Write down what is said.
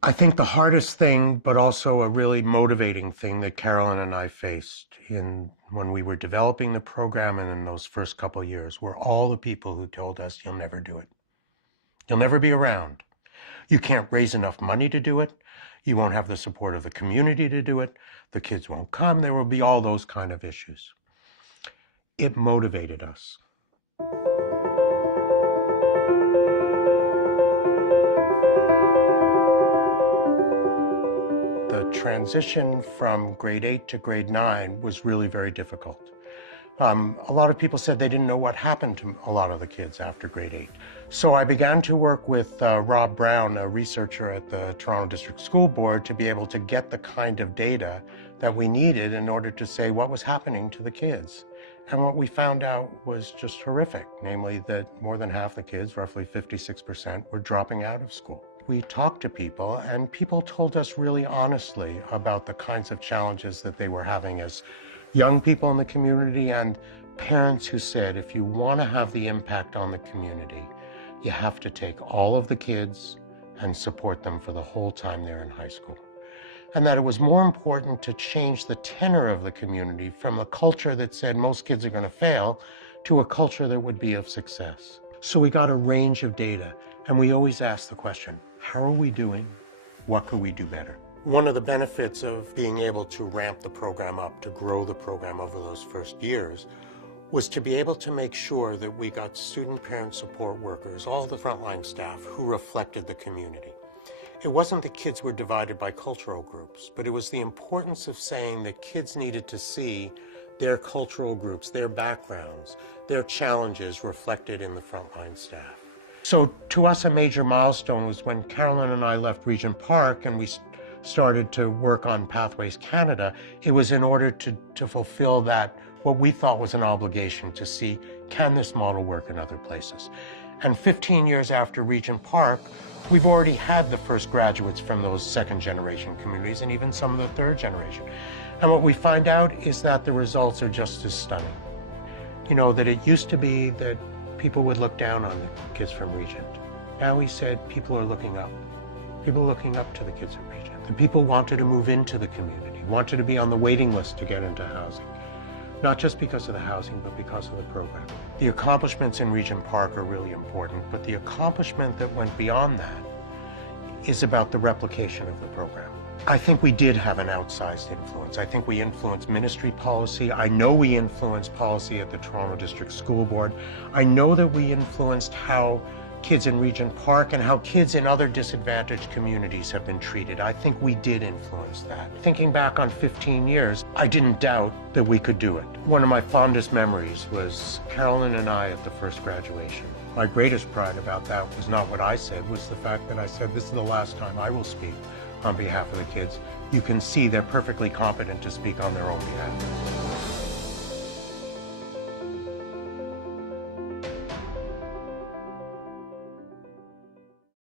I think the hardest thing, but also a really motivating thing that Carolyn and I faced when we were developing the program and in those first couple of years were all the people who told us, you'll never do it. You'll never be around. You can't raise enough money to do it. You won't have the support of the community to do it. The kids won't come. There will be all those kind of issues. It motivated us. The transition from grade 8 to grade 9 was really very difficult. A lot of people said they didn't know what happened to a lot of the kids after grade 8. So I began to work with Rob Brown, a researcher at the Toronto District School Board, to be able to get the kind of data that we needed in order to say what was happening to the kids. And what we found out was just horrific, namely that more than half the kids, roughly 56%, were dropping out of school. We talked to people, and people told us really honestly about the kinds of challenges that they were having as young people in the community, and parents who said, if you want to have the impact on the community, you have to take all of the kids and support them for the whole time they're in high school. And that it was more important to change the tenor of the community from a culture that said most kids are going to fail to a culture that would be of success. So we got a range of data, and we always asked the question, how are we doing? What could we do better? One of the benefits of being able to ramp the program up, to grow the program over those first years, was to be able to make sure that we got student parent support workers, all the frontline staff, who reflected the community. It wasn't that kids were divided by cultural groups, but it was the importance of saying that kids needed to see their cultural groups, their backgrounds, their challenges reflected in the frontline staff. So to us, a major milestone was when Carolyn and I left Regent Park and we started to work on Pathways Canada. It was in order to fulfill that, what we thought was an obligation to see, can this model work in other places? And 15 years after Regent Park, we've already had the first graduates from those second generation communities and even some of the third generation. And what we find out is that the results are just as stunning. You know, that it used to be that people would look down on the kids from Regent. Now he said people are looking up. People are looking up to the kids at Regent. The people wanted to move into the community, wanted to be on the waiting list to get into housing. Not just because of the housing, but because of the program. The accomplishments in Regent Park are really important, but the accomplishment that went beyond that is about the replication of the program. I think we did have an outsized influence. I think we influenced ministry policy. I know we influenced policy at the Toronto District School Board. I know that we influenced how kids in Regent Park and how kids in other disadvantaged communities have been treated. I think we did influence that. Thinking back on 15 years, I didn't doubt that we could do it. One of my fondest memories was Carolyn and I at the first graduation. My greatest pride about that was not what I said, was the fact that I said, this is the last time I will speak on behalf of the kids. You can see they're perfectly competent to speak on their own behalf.